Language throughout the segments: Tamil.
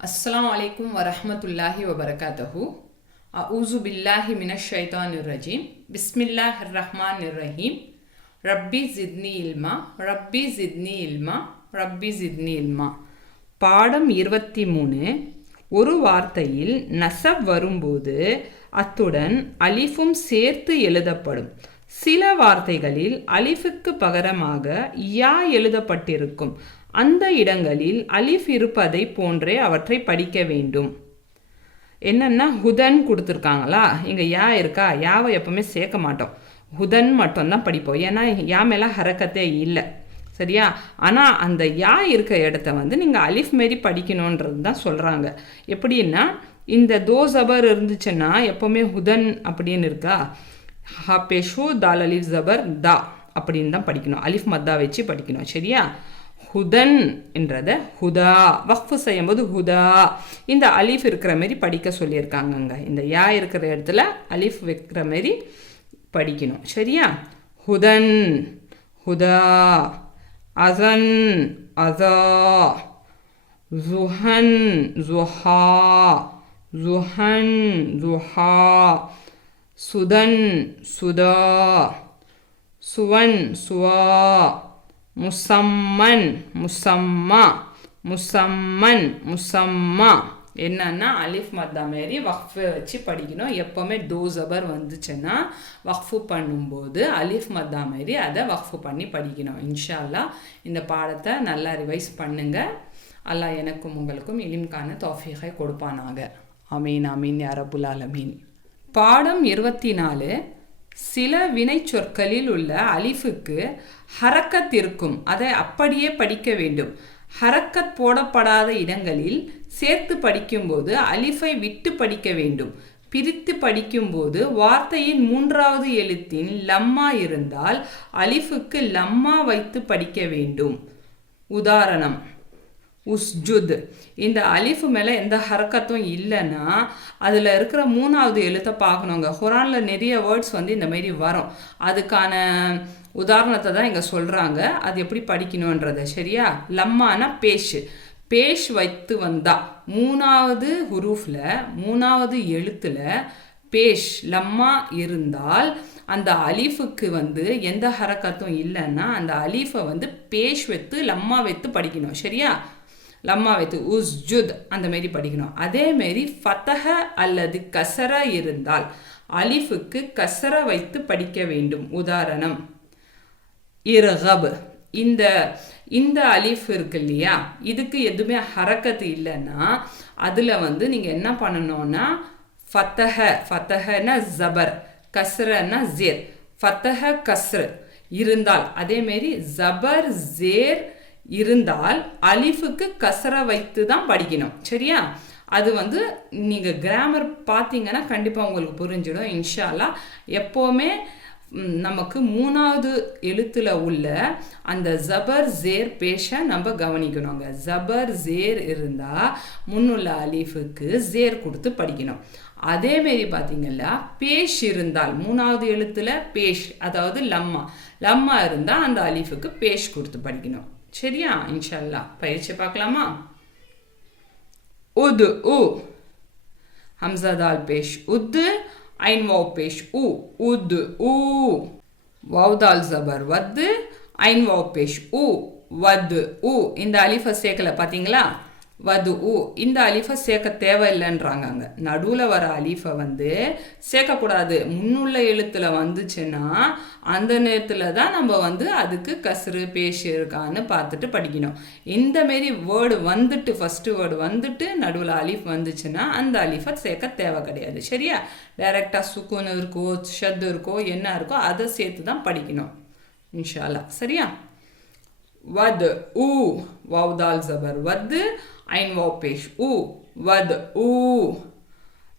अस्सलामु अलैकुम वरहमतुल्लाहि वबरकातुहू। अऊज़ु बिल्लाहि मिनश शैतानिर रजीम। बिस्मिल्लाहिर रहमानिर रहीम। रब्बी ज़िदनी इल्मा, रब्बी ज़िदनी इल्मा, रब्बी ज़िदनी इल्मा. பாடம் 23. ஒரு வார்த்தையில் நஸப் வரும்போது அத்துடன் அலிஃபும் சேர்த்து எழுதப்படும். சில வார்த்தைகளில் அலிஃபுக்கு பகரமாக யா எழுதப்பட்டிருக்கும். அந்த இடங்களில் அலிஃப் இருப்பதை போன்றே அவற்றை படிக்க வேண்டும். என்னன்னா ஹுதன் கொடுத்துருக்காங்களா, இங்கே யா இருக்கா, யாவை எப்பவுமே சேர்க்க மாட்டோம், ஹுதன் மட்டும்தான் படிப்போம். ஏன்னா யா மேலே ஹரக்கத்தே இல்லை, சரியா? ஆனால் அந்த யா இருக்க இடத்த நீங்கள் அலிஃப் மாரி படிக்கணுன்றது தான் சொல்கிறாங்க. எப்படின்னா இந்த தோ ஜபர் இருந்துச்சுன்னா எப்போவுமே ஹுதன் அப்படின்னு இருக்கா, ஹா பேஷு தால் அலிஃப் ஜபர் தா அப்படின்னு தான் படிக்கணும், அலிஃப் மத்தா வச்சு படிக்கணும், சரியா? ஹுதன் என்றதை ஹுதா வக்ஃபு செய்யும்போது ஹுதா இந்த அலிஃப் இருக்கிற மாரி படிக்க சொல்லியிருக்காங்கங்க. இந்த யா இருக்கிற இடத்துல அலிஃப் வைக்கிற மாரி படிக்கணும், சரியா? ஹுதன் ஹுதா, அசன் அதா, ஜுஹன் ஜுஹா, ஜுஹன் ஜுஹா, சுதன் சுதா, சுவன் சுவா, முசம்மன் முசம்மா, முசம்மன் முசம்மா. என்னன்னா அலிஃப் மத்தா மாரி வக்ஃபு வச்சு படிக்கணும். எப்போவுமே தோ ஜபர் வந்துச்சுன்னா வக்ஃபு பண்ணும்போது அலிஃப் மத்தா மாரி அதை வக்ஃபு பண்ணி படிக்கணும். இன்ஷா அல்லாஹ் இந்த பாடத்தை நல்லா ரிவைஸ் பண்ணுங்க. அல்லாஹ் எனக்கும் உங்களுக்கும் இலிம்கான தௌஃபீகை கொடுப்பானாக. அமீன் அமீன் யா ரப்புல் ஆலமீன். பாடம் 24. சில வினை சொற்களில் உள்ள அலிஃபுக்கு ஹரக்கத் இருக்கும், அதை அப்படியே படிக்க வேண்டும். ஹரக்கத் போடப்படாத இடங்களில் சேர்த்து படிக்கும்போது அலிஃபை விட்டு படிக்க வேண்டும். பிரித்து படிக்கும்போது வார்த்தையின் 3வது எழுத்தின் லம்மா இருந்தால் அலிஃபுக்கு லம்மா வைத்து படிக்க வேண்டும். உதாரணம் உஸ்ஜுத். இந்த அலிஃபு மேலே எந்த ஹரக்கத்தும் இல்லைன்னா அதில் இருக்கிற 3வது எழுத்தை பார்க்கணுங்க. குரானில் நிறைய வேர்ட்ஸ் இந்த மாதிரி வரும். அதுக்கான உதாரணத்தை தான் இங்கே சொல்கிறாங்க. அது எப்படி படிக்கணுன்றதை, சரியா? லம்மானா பேஷ், பேஷ் வைத்து வந்தால் 3வது ஹுரூஃபில் 3வது எழுத்தில் பேஷ் லம்மா இருந்தால் அந்த அலிஃபுக்கு எந்த ஹரக்கத்தும் இல்லைன்னா அந்த அலிஃபை பேஷ் வைத்து லம்மா வைத்து படிக்கணும், சரியா? லம்மா வைத்து உஸ்ஜுத் அந்த மாரி படிக்கணும். அதேமாரி ஃபத்தஹ அல்லது கசர இருந்தால் அலிஃபுக்கு கசர வைத்து படிக்க வேண்டும். உதாரணம் இர்கப். இந்த அலிஃப் இருக்கு இல்லையா, இதுக்கு எதுவுமே ஹரக்கத்து இல்லைன்னா அதில் நீங்கள் என்ன பண்ணணும்னா ஃபத்தஹ, ஃபத்தஹனா ஜபர், கஸ்ரன்னா ஜேர், ஃபத்தஹ கஸ்ரு இருந்தால், அதேமாரி ஜபர் ஜேர் இருந்தால் அலிஃபுக்கு கசர வைத்து தான் படிக்கணும், சரியா? அது நீங்கள் கிராமர் பார்த்தீங்கன்னா கண்டிப்பாக உங்களுக்கு புரிஞ்சிடும் இன்ஷா அல்லாஹ். எப்போவுமே நமக்கு 3வது எழுத்தில் உள்ள அந்த ஜபர் ஜேர் பேஷை நம்ம கவனிக்கணுங்க. ஜபர் ஜேர் இருந்தால் முன்னுள்ள அலிஃபுக்கு ஜேர் கொடுத்து படிக்கணும். அதேமாரி பார்த்தீங்கன்னா பேஷ் இருந்தால் 3வது எழுத்தில் பேஷ், அதாவது லம்மா, லம்மா இருந்தால் அந்த அலிஃபுக்கு பேஷ் கொடுத்து படிக்கணும், சரியா? இன்ஷா அல்லாஹ் பயிற்சி பார்க்கலாமா? உத் உ, ஹம்சா தால் பேஷ் உத், ஐன் வாவ் பேஷ் உ, உத் உ. வாவ் தால் ஜபர் வத், ஐன் வாவ் பேஷ் உ, வத் உ. இந்த அலிஃபை சேர்க்கல பார்த்தீங்களா, வது உ. இந்த அலிஃபை சேர்க்க தேவையில்லைன்றாங்க. அங்கே நடுவில் வர அலிஃபை சேர்க்கக்கூடாது. முன்னுள்ள எழுத்தில் வந்துச்சுன்னா அந்த நேரத்தில் தான் நம்ம அதுக்கு கசுறு பேஷ் இருக்கான்னு பார்த்துட்டு படிக்கணும். இந்தமாரி வேர்டு ஃபஸ்ட்டு வேர்டு நடுவில் அலிஃப் வந்துச்சுன்னா அந்த அலிஃபை சேர்க்க தேவை கிடையாது, சரியா? டைரெக்டாக சுக்குன்னு இருக்கோ ஷத்து இருக்கோ என்ன இருக்கோ அதை சேர்த்து தான் படிக்கணும் இன்ஷா அல்லாஹ், சரியா? வத் உ, வாவ் தால் ஜபர் வத், ஐன் வாவ் பேஷ் உ, வத் உ.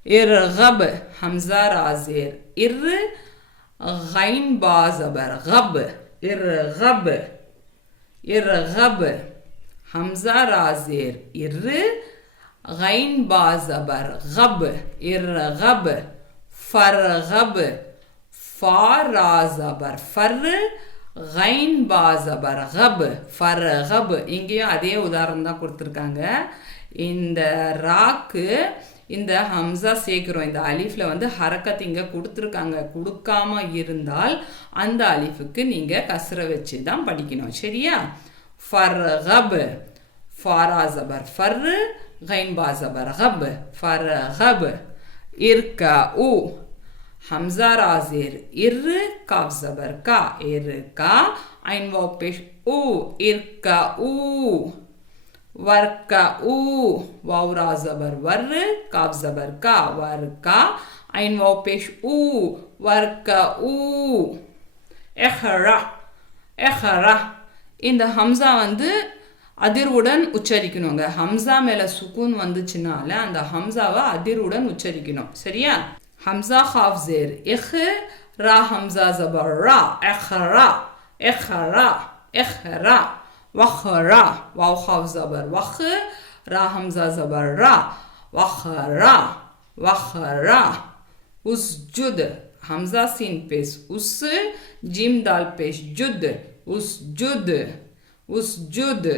இர்கப், ஹம்சா ராசேர் இர், கைன் பா ஜபர் கப், இர்கப், இர்கப். ஹம்சா ராசேர் இர், கைன் பா ஜபர் கப், இர்கப். ஃபர்கப், ஃபா ரா ஜபர் ஃபர், கைன் பா ஜபர் கப், ஃபர்கப். இங்கேயும் அதே உதாரணம் தான் கொடுத்துருக்காங்க. இந்த ராக்கு இந்த ஹம்சா சேர்க்கிறோம். இந்த அலிஃப்ல வந்து ஹரக்கத் இங்கே கொடுத்துருக்காங்க. கொடுக்காம இருந்தால் அந்த அலிஃபுக்கு நீங்கள் கஸ்ர வச்சு தான் படிக்கணும். சரியா? ஃபர்கப், ஃபாரா ஜபர் ஃபர், கைன் பா ஜபர் கப், ஃபர்கப். இர்கஉ, ஹம்சா ராசேர் இர், காஃப் ஜபர் கா, இர்கா, ஐன் வாவ் பேஷ் உ, இர்கஉ. வர்கஉ, வாவ் ரா ஜபர் வர், காஃப் ஜபர் கா, வர்கா, ஐன் வாவ் பேஷ் உ, வர்கஉ. எஹ்ரா, எஹ்ரா. இந்த ஹம்சா வந்து அதிர்வுடன் உச்சரிக்கணுங்க. ஹம்சா மேலே சுக்கூன் வந்துச்சுனால அந்த ஹம்சாவை அதிர்வுடன் உச்சரிக்கணும். சரியா? ஹம்சா ஹாஃப் ஜேர் இஹ், ரா ஹம்சா ஜபர் ரா, எஹ்ரா, எஹ்ரா, எஹ்ரா. வஹ்ரா, வாவ் ஹாஃப் ஜபர் வஹ், ரா ஹம்சா ஜபர் ரா, வஹ்ரா, வஹ்ரா. உஸ்ஜுத், ஹம்சா சீன் பேஸ் உஸ், ஜிம் தால் பேஷ் ஜுத், உஸ்ஜுத், உஸ்ஜுத்.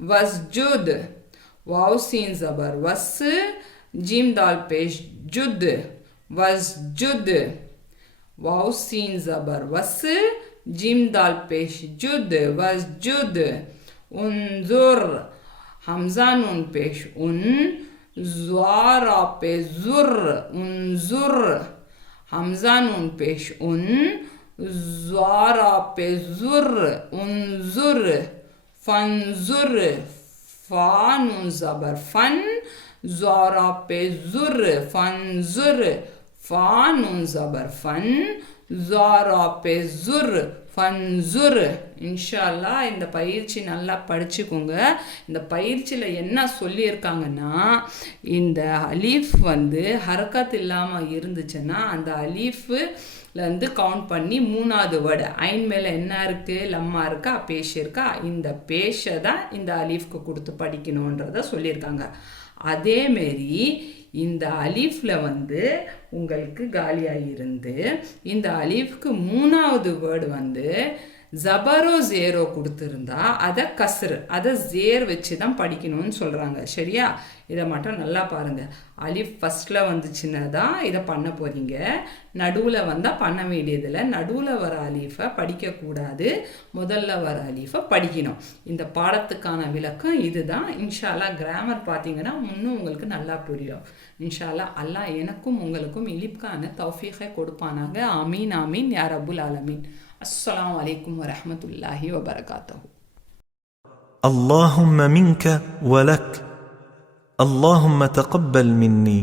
வஸ்ஜுத், வாவ் சீன் ஜபர் வஸ், ஜிம் தால் பேஷ் ஜுத், வஸ்ஜுத். வாவ் சீன் ஜபர் வஸ், ஜிம் தால் பேஷ் ஜுத், வஸ்ஜுத். உன்சுர், ஹம்சா நூன் பேஷ் உன், ज़्वारा पे ज़ुर, उन्जुर. हमजा नून पेश उन, ज़्वारा पे ज़ुर, उन्जुर. फंजुर, फा नून ज़बर फन, ज़्वारा पे ज़ुर, फंजुर. फा नून ज़बर फन, ज़्वारा पे ज़ुर, ஃபன்சுர். இன்ஷா அல்லாஹ் இந்த பயிற்சி நல்லா படிச்சுக்கோங்க. இந்த பயிற்சியில் என்ன சொல்லியிருக்காங்கன்னா, இந்த அலீஃப் வந்து ஹரக்கத் இல்லாமல் இருந்துச்சுன்னா அந்த அலீஃப்லேருந்து கவுண்ட் பண்ணி 3வது வேர்டு ஐன் மேலே என்ன இருக்குது, லம்மா இருக்கா, பேஷ் இருக்கா, இந்த பேஷை தான் இந்த அலீஃப்க்கு கொடுத்து படிக்கணுன்றத சொல்லியிருக்காங்க. அதேமாரி இந்த அலீஃபில் வந்து உங்களுக்கு காலியாக இருந்து இந்த அலீஃப்க்கு 3வது வேர்டு வந்து ஜபரோ ஜேரோ கொடுத்துருந்தா அதை கஸ்ரு, அதை ஜேர் வச்சு தான் படிக்கணும்னு சொல்கிறாங்க. சரியா? இதை மட்டும் நல்லா பாருங்கள். அலீஃப் ஃபஸ்ட்டில் வந்துச்சுன்னா தான் இதை பண்ண போகிறீங்க. நடுவில் வந்தால் பண்ண வேண்டியதில்லை. நடுவில் வர அலீஃபை படிக்கக்கூடாது, முதல்ல வர அலீஃபை படிக்கணும். இந்த பாடத்துக்கான விளக்கம் இதுதான். இன்ஷா அல்லாஹ் கிராமர் பார்த்தீங்கன்னா இன்னும் உங்களுக்கு நல்லா புரியும். இன்ஷா அல்லாஹ் அல்லாஹ் எனக்கும் உங்களுக்கும் இலிப்கான தௌஃபீகை கொடுப்பானாங்க. ஆமீன் ஆமீன் யா ரப்புல் ஆலமீன். السلام عليكم ورحمة الله وبركاته. اللهم منك ولك، اللهم تقبل مني.